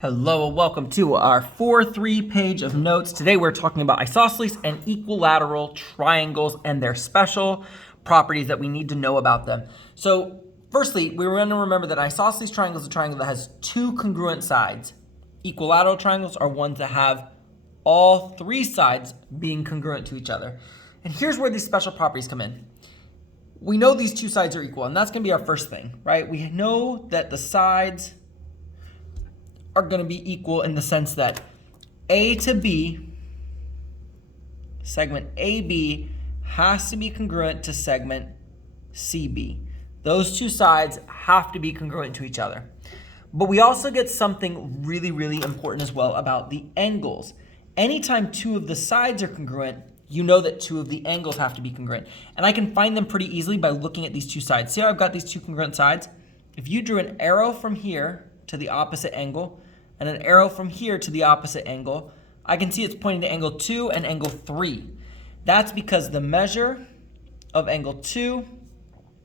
Hello and welcome to our 4-3 page of notes. Today we're talking about isosceles and equilateral triangles and their special properties that we need to know about them. So firstly, we're going to remember that isosceles triangle is a triangle that has two congruent sides. Equilateral triangles are ones that have all three sides being congruent to each other. And here's where these special properties come in. We know these two sides are equal, and that's going to be our first thing, right? We know that the sides are going to be equal in the sense that A to B, segment AB, has to be congruent to segment CB. Those two sides have to be congruent to each other. But we also get something really, really important as well about the angles. Anytime two of the sides are congruent, you know that two of the angles have to be congruent. And I can find them pretty easily by looking at these two sides. See how I've got these two congruent sides? If you drew an arrow from here to the opposite angle, and an arrow from here to the opposite angle, I can see it's pointing to angle 2 and angle 3. That's because the measure of angle 2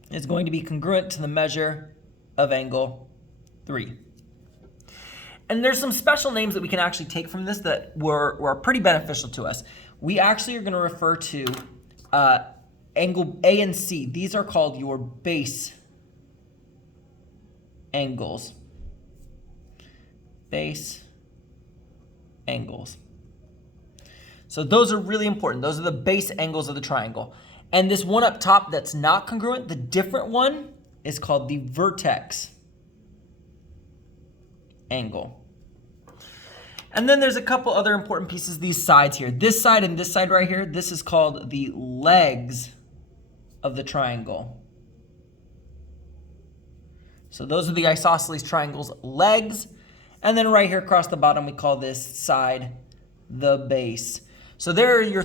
is going to be congruent to the measure of angle 3. And there's some special names that we can actually take from this that were pretty beneficial to us. We actually are going to refer to angle A and C. These are called your base angles. Base angles. So those are really important. Those are the base angles of the triangle. And this one up top that's not congruent, the different one, is called the vertex angle. And then there's a couple other important pieces, these sides here. This side and this side right here, this is called the legs of the triangle. So those are the isosceles triangle's legs. And then right here across the bottom, we call this side the base. So there are your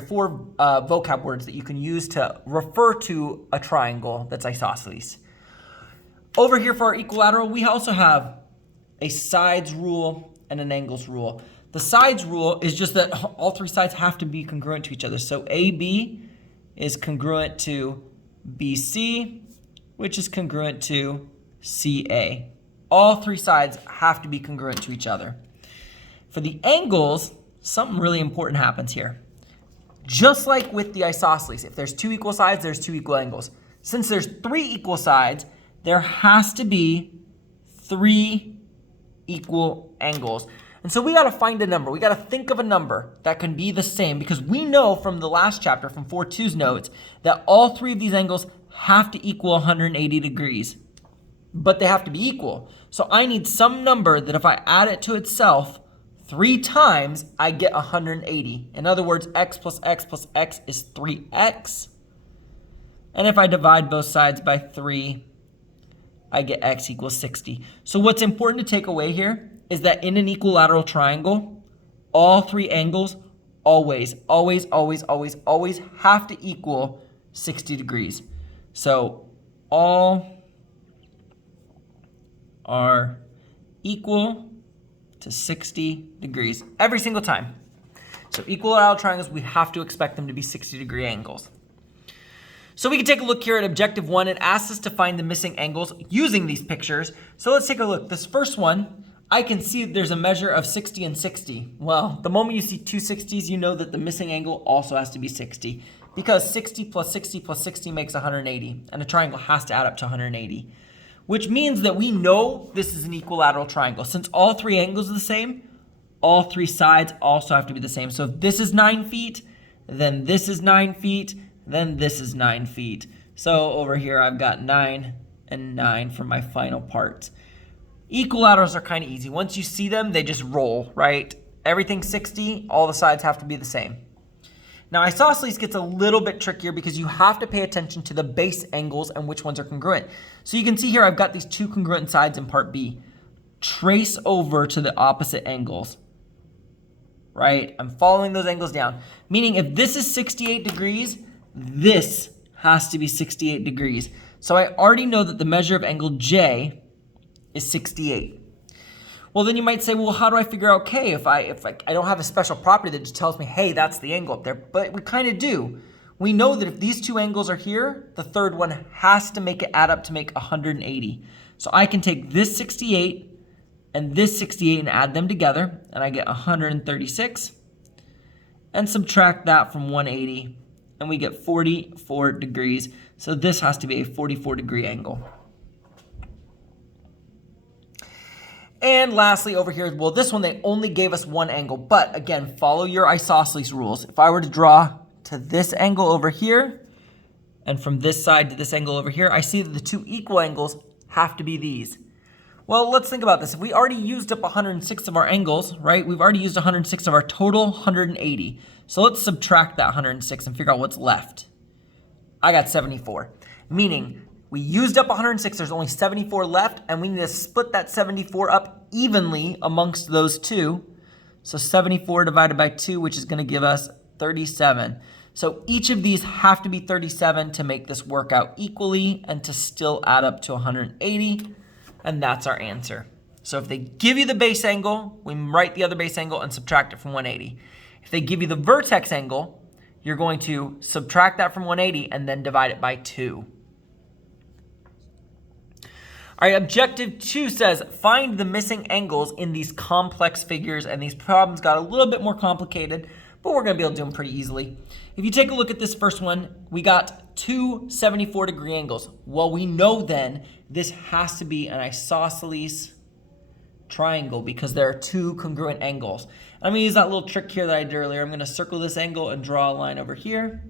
four vocab words that you can use to refer to a triangle that's isosceles. Over here for our equilateral, we also have a sides rule and an angles rule. The sides rule is just that all three sides have to be congruent to each other. So AB is congruent to BC, which is congruent to CA. All three sides have to be congruent to each other. For the angles, something really important happens here. Just like with the isosceles, if there's two equal sides, there's two equal angles. Since there's three equal sides, there has to be three equal angles. And so we got to find a number. We got to think of a number that can be the same, because we know from the last chapter, from 4.2's notes, that all three of these angles have to equal 180 degrees. But they have to be equal. So I need some number that if I add it to itself 3 times, I get 180. In other words, x plus x plus x is 3x. And if I divide both sides by 3, I get x equals 60. So what's important to take away here is that in an equilateral triangle, all three angles always have to equal 60 degrees. So all are equal to 60 degrees every single time. So equilateral triangles, we have to expect them to be 60-degree angles. So we can take a look here at objective 1. It asks us to find the missing angles using these pictures. So let's take a look. This first one, I can see that there's a measure of 60 and 60. Well, the moment you see two 60s, you know that the missing angle also has to be 60, because 60 plus 60 plus 60 makes 180, and a triangle has to add up to 180. Which means that we know this is an equilateral triangle. Since all three angles are the same, all three sides also have to be the same. So if this is 9 feet, then this is 9 feet, then this is 9 feet. So over here I've got 9 and 9 for my final part. Equilaterals are kind of easy. Once you see them, they just roll, right? Everything's 60, all the sides have to be the same. Now, isosceles gets a little bit trickier because you have to pay attention to the base angles and which ones are congruent. So you can see here I've got these two congruent sides in part B. Trace over to the opposite angles, right? I'm following those angles down. Meaning if this is 68 degrees, this has to be 68 degrees. So I already know that the measure of angle J is 68. Well, then you might say, well, how do I figure out K if I don't have a special property that just tells me, hey, that's the angle up there? But we kind of do. We know that if these two angles are here, the third one has to make it add up to make 180. So I can take this 68 and this 68 and add them together, and I get 136. And subtract that from 180, and we get 44 degrees. So this has to be a 44-degree angle. And lastly over here, well, this one they only gave us one angle, but again, follow your isosceles rules. If I were to draw to this angle over here, and from this side to this angle over here, I see that the two equal angles have to be these. Well, let's think about this. If we already used up 106 of our angles, right? We've already used 106 of our total 180. So let's subtract that 106 and figure out what's left. I got 74, meaning we used up 106, there's only 74 left, and we need to split that 74 up evenly amongst those two. So 74 divided by 2, which is going to give us 37. So each of these have to be 37 to make this work out equally and to still add up to 180. And that's our answer. So if they give you the base angle, we write the other base angle and subtract it from 180. If they give you the vertex angle, you're going to subtract that from 180 and then divide it by 2. All right, objective 2 says, find the missing angles in these complex figures, and these problems got a little bit more complicated, but we're gonna be able to do them pretty easily. If you take a look at this first one, we got two 74-degree angles. Well, we know then this has to be an isosceles triangle because there are two congruent angles. I'm gonna use that little trick here that I did earlier. I'm gonna circle this angle and draw a line over here.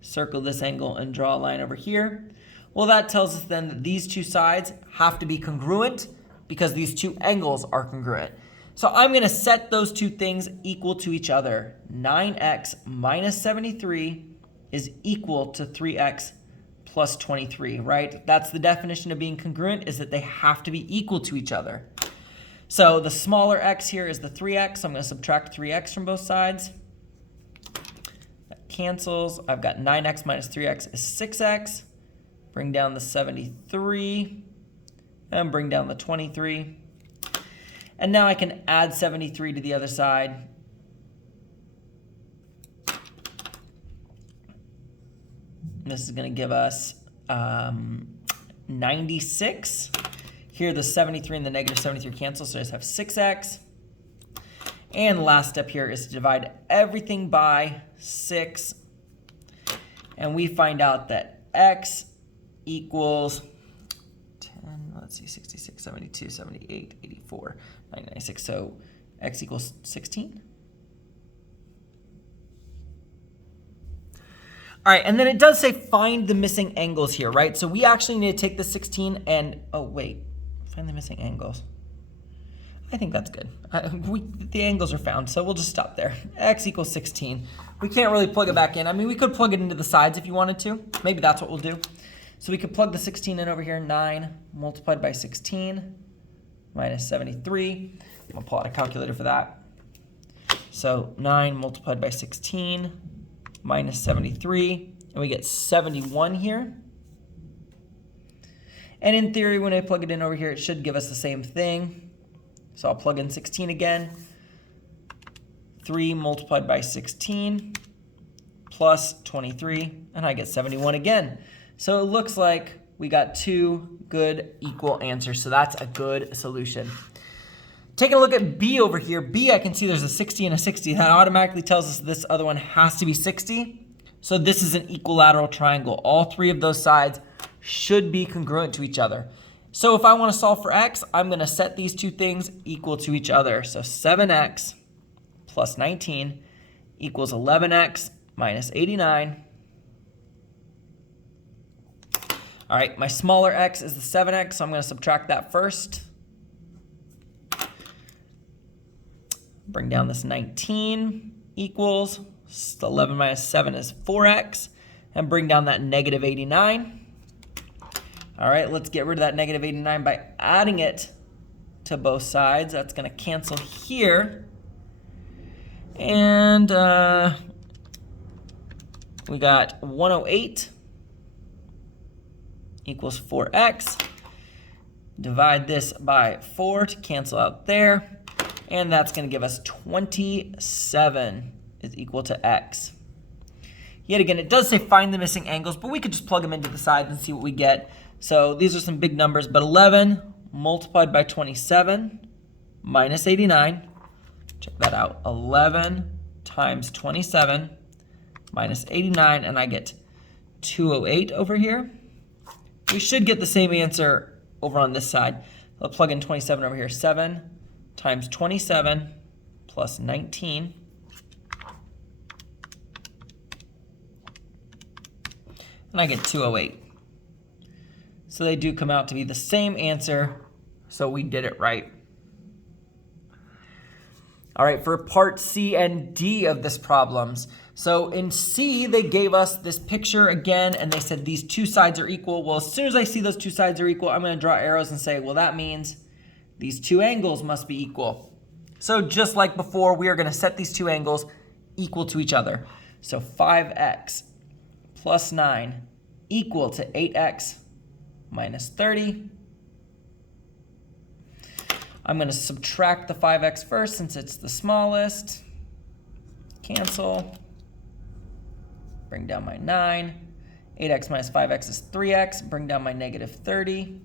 Circle this angle and draw a line over here. Well, that tells us then that these two sides have to be congruent because these two angles are congruent. So I'm gonna set those two things equal to each other. 9x minus 73 is equal to 3x plus 23, right? That's the definition of being congruent, is that they have to be equal to each other. So the smaller x here is the 3x. So I'm gonna subtract 3x from both sides. That cancels. I've got 9x minus 3x is 6x. Bring down the 73 and bring down the 23. And now I can add 73 to the other side. This is going to give us 96. Here the 73 and the negative 73 cancel, so I just have 6x. And last step here is to divide everything by 6. And we find out that x equals 10, let's see, 66, 72, 78, 84, 96. So x equals 16. All right, and then it does say find the missing angles here, right? So we actually need to take the 16 and, oh wait, find the missing angles. I think that's good. The angles are found, so we'll just stop there. X equals 16. We can't really plug it back in. I mean, we could plug it into the sides if you wanted to. Maybe that's what we'll do. So we could plug the 16 in over here. 9 multiplied by 16 minus 73. I'm gonna pull out a calculator for that. So 9 multiplied by 16 minus 73, and we get 71 here. And in theory, when I plug it in over here, it should give us the same thing. So I'll plug in 16 again. 3 multiplied by 16 plus 23, and I get 71 again. So it looks like we got two good equal answers, so that's a good solution. Taking a look at B over here, B, I can see there's a 60 and a 60. That automatically tells us this other one has to be 60. So this is an equilateral triangle. All three of those sides should be congruent to each other. So if I want to solve for x, I'm going to set these two things equal to each other. So 7x plus 19 equals 11x minus 89. All right, my smaller x is the 7x, so I'm going to subtract that first. Bring down this 19 equals 11 minus 7 is 4x, and bring down that negative 89. All right, let's get rid of that negative 89 by adding it to both sides. That's going to cancel here. And we got 108 equals 4x. Divide this by 4 to cancel out there. And that's going to give us 27 is equal to x. Yet again, it does say find the missing angles, but we could just plug them into the sides and see what we get. So these are some big numbers, but 11 multiplied by 27 minus 89. Check that out. 11 times 27 minus 89, and I get 208 over here. We should get the same answer over on this side. I'll plug in 27 over here. 7 times 27 plus 19. And I get 208. So they do come out to be the same answer, so we did it right. All right, for part C and D of this problems. So in C, they gave us this picture again, and they said these two sides are equal. Well, as soon as I see those two sides are equal, I'm going to draw arrows and say, well, that means these two angles must be equal. So just like before, we are going to set these two angles equal to each other. So 5x plus 9 equal to 8x minus 30. I'm going to subtract the 5x first since it's the smallest. Cancel. Bring down my 9. 8x minus 5x is 3x. Bring down my negative 30.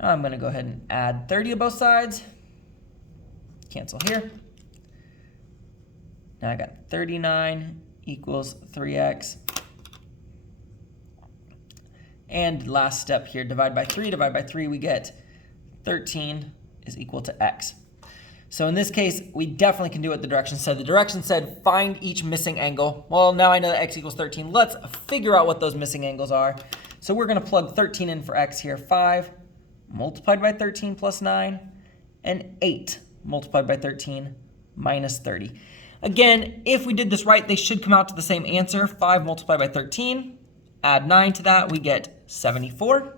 I'm going to go ahead and add 30 to both sides. Cancel here. Now I got 39 equals 3x. And last step here, divide by 3, we get 13 is equal to x. So in this case, we definitely can do what the direction said. The direction said find each missing angle. Well, now I know that x equals 13. Let's figure out what those missing angles are. So we're going to plug 13 in for x here. 5 multiplied by 13 plus 9, and 8 multiplied by 13 minus 30. Again, if we did this right, they should come out to the same answer. 5 multiplied by 13, add 9 to that, we get 74.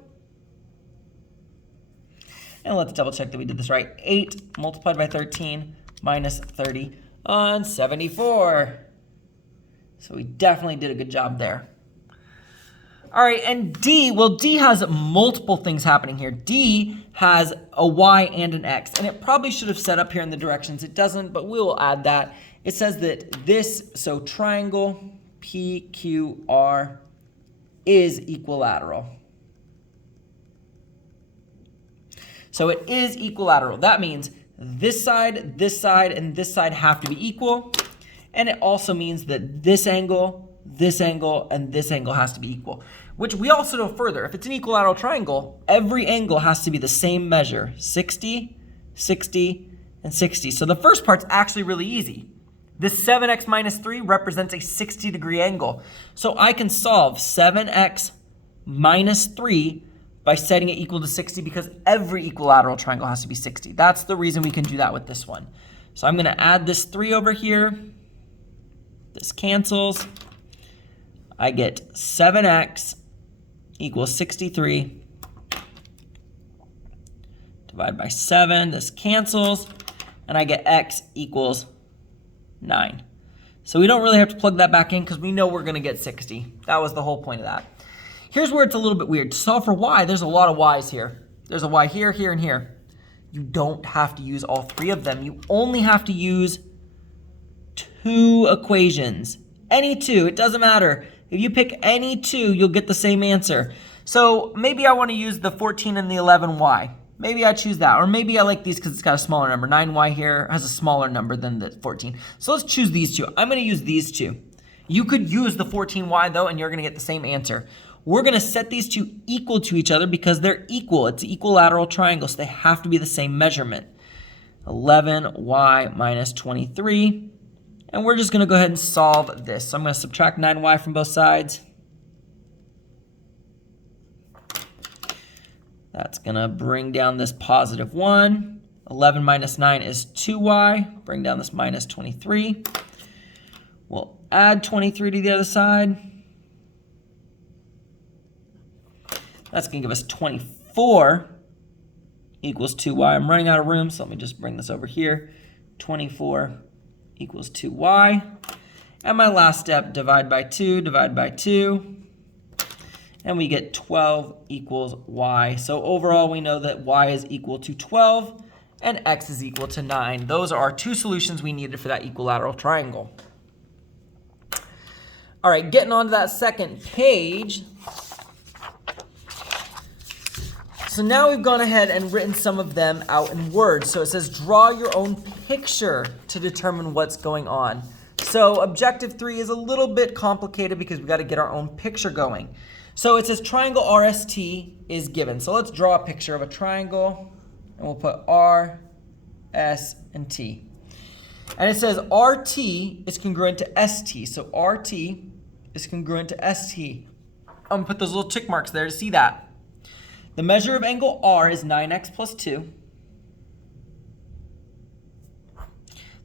And let's double check that we did this right. 8 multiplied by 13 minus 30 on 74. So we definitely did a good job there. All right, and D, well, D has multiple things happening here. D has a y and an x, and it probably should have set up here in the directions. It doesn't, but we will add that. It says that this, so triangle PQR is equilateral. So it is equilateral. That means this side, and this side have to be equal. And it also means that this angle, and this angle has to be equal. Which we also know further. If it's an equilateral triangle, every angle has to be the same measure. 60, 60, and 60. So the first part's actually really easy. This 7x minus 3 represents a 60-degree angle. So I can solve 7x minus 3 by setting it equal to 60 because every equilateral triangle has to be 60. That's the reason we can do that with this one. So I'm going to add this 3 over here. This cancels. I get 7x equals 63. Divide by 7. This cancels. And I get x equals 9. So we don't really have to plug that back in because we know we're going to get 60. That was the whole point of that. Here's where it's a little bit weird. To solve for y, there's a lot of y's here. There's a y here, here, and here. You don't have to use all 3 of them. You only have to use 2 equations. Any 2, it doesn't matter. If you pick any 2, you'll get the same answer. So maybe I want to use the 14 and the 11y. Maybe I choose that. Or maybe I like these because it's got a smaller number. 9y here has a smaller number than the 14. So let's choose these 2. I'm going to use these 2. You could use the 14y though, and you're going to get the same answer. We're going to set these 2 equal to each other because they're equal. It's an equilateral triangle, so they have to be the same measurement. 11y minus 23. And we're just going to go ahead and solve this. So I'm going to subtract 9y from both sides. That's going to bring down this positive 1. 11 minus 9 is 2y. Bring down this minus 23. We'll add 23 to the other side. That's going to give us 24 equals 2y. I'm running out of room, so let me just bring this over here. 24 equals 2y. And my last step, divide by 2. And we get 12 equals y. So overall, we know that y is equal to 12 and x is equal to 9. Those are our 2 solutions we needed for that equilateral triangle. All right, getting on to that second page. So now we've gone ahead and written some of them out in words. So it says draw your own picture to determine what's going on. So objective 3 is a little bit complicated because we got to get our own picture going. So it says triangle RST is given. So let's draw a picture of a triangle, and we'll put R, S, and T. And it says RT is congruent to ST. So RT is congruent to ST. I'm going to put those little tick marks there to see that. The measure of angle R is 9x plus 2.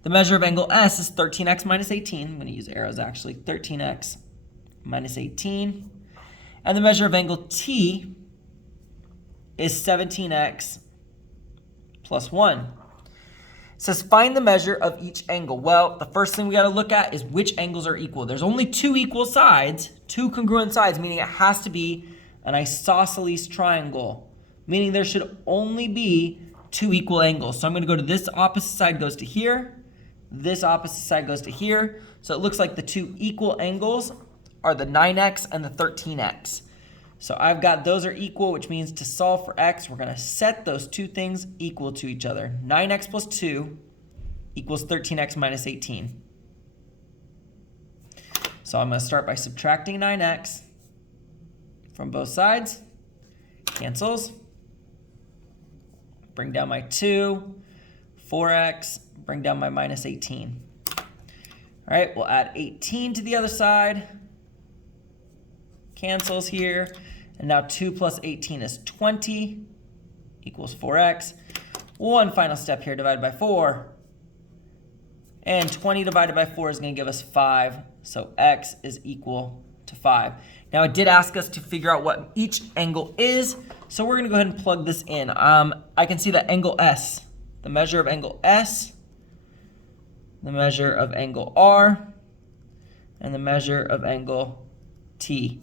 The measure of angle S is 13x minus 18. I'm going to use arrows actually. 13x minus 18. And the measure of angle T is 17x plus 1. It says find the measure of each angle. Well, the first thing we got to look at is which angles are equal. There's only two equal sides, two congruent sides, meaning it has to be an isosceles triangle, meaning there should only be two equal angles. So I'm going to go to this opposite side goes to here. This opposite side goes to here. So it looks like the two equal angles are the 9x and the 13x. So I've got those are equal, which means to solve for x, we're going to set those two things equal to each other. 9x plus 2 equals 13x minus 18. So I'm going to start by subtracting 9x from both sides. Cancels. Bring down my 2. 4x. Bring down my minus 18. All right, we'll add 18 to the other side. Cancels here. And now 2 plus 18 is 20 equals 4x. One final step here, divided by 4. And 20 divided by 4 is going to give us 5. So x is equal to 5. Now it did ask us to figure out what each angle is. So we're going to go ahead and plug this in. I can see that angle S, the measure of angle S, the measure of angle R, and the measure of angle T.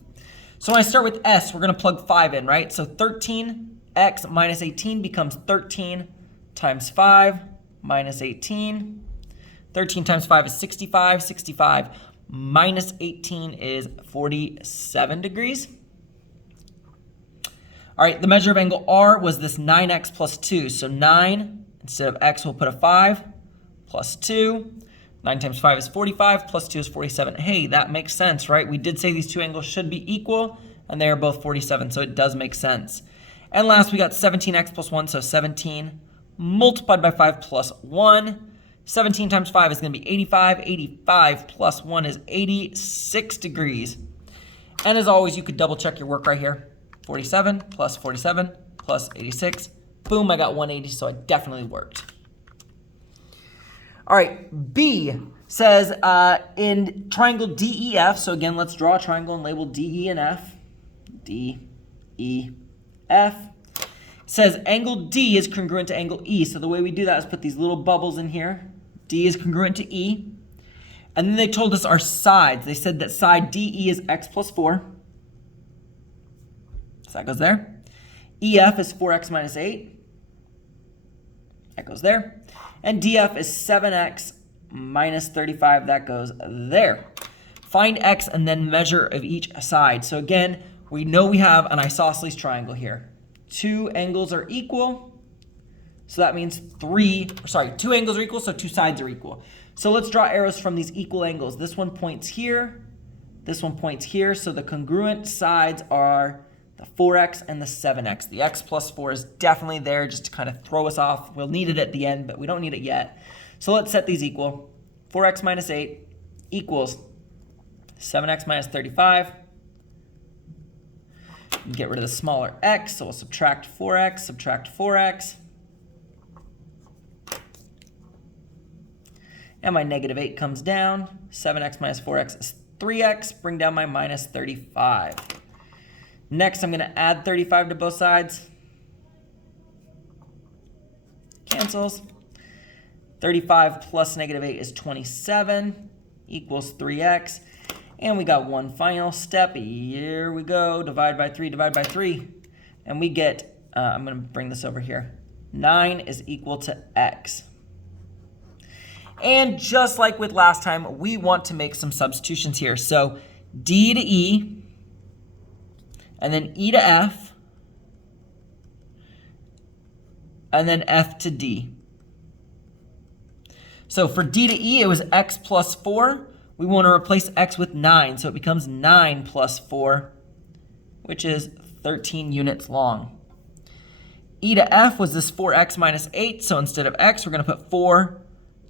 So when I start with S, we're going to plug 5 in, right? So 13x minus 18 becomes 13 times 5 minus 18. 13 times 5 is 65. 65 minus 18 is 47 degrees. All right, the measure of angle R was this 9x plus 2. So 9, instead of x, we'll put a 5 plus 2. 9 times 5 is 45, plus 2 is 47. Hey, that makes sense, right? We did say these two angles should be equal, and they are both 47, so it does make sense. And last, we got 17x plus 1, so 17 multiplied by 5 plus 1. 17 times 5 is going to be 85. 85 plus 1 is 86 degrees. And as always, you could double check your work right here. 47 plus 86. Boom, I got 180, so it definitely worked. All right, B says in triangle DEF, so again, let's draw a triangle and label DE and F. DEF. Says angle D is congruent to angle E. So the way we do that is put these little bubbles in here. D is congruent to E. And then they told us our sides. They said that side DE is x plus 4. So that goes there. EF is 4x minus 8. That goes there. And DF is 7x minus 35. That goes there. Find x and then measure of each side. So again, we know we have an isosceles triangle here. Two angles are equal. So that means two angles are equal, so two sides are equal. So let's draw arrows from these equal angles. This one points here. This one points here. So the congruent sides are the 4x and the 7x. The x plus 4 is definitely there just to kind of throw us off. We'll need it at the end, but we don't need it yet. So let's set these equal. 4x minus 8 equals 7x minus 35. Get rid of the smaller x, so we'll subtract 4x. And my negative 8 comes down. 7x minus 4x is 3x. Bring down my minus 35. Next, I'm going to add 35 to both sides. Cancels. 35 plus negative 8 is 27 equals 3x. And we got one final step. Here we go. Divide by 3. And we get, I'm going to bring this over here. 9 is equal to x. And just like with last time, we want to make some substitutions here. So D to E, and then E to F, and then f to d. So for d to e, it was x plus 4. We want to replace x with 9, so it becomes 9 plus 4, which is 13 units long. E to f was this 4x minus 8, so instead of x, we're going to put 4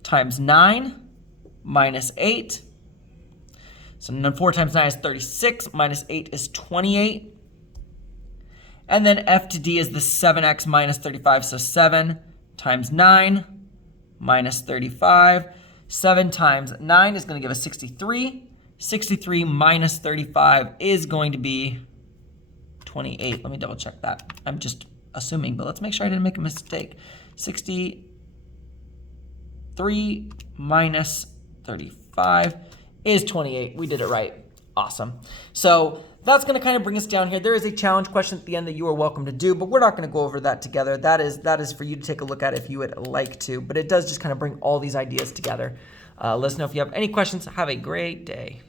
times 9 minus 8. So 4 times 9 is 36, minus 8 is 28. And then f to d is the 7x minus 35, so 7 times 9 minus 35. 7 times 9 is going to give us 63. 63 minus 35 is going to be 28. Let me double check that. I'm just assuming, but let's make sure I didn't make a mistake. 63 minus 35 is 28. We did it right. Awesome. So that's going to kind of bring us down here. There is a challenge question at the end that you are welcome to do, but we're not going to go over that together. That is for you to take a look at if you would like to, but it does just kind of bring all these ideas together. Let us know if you have any questions. Have a great day.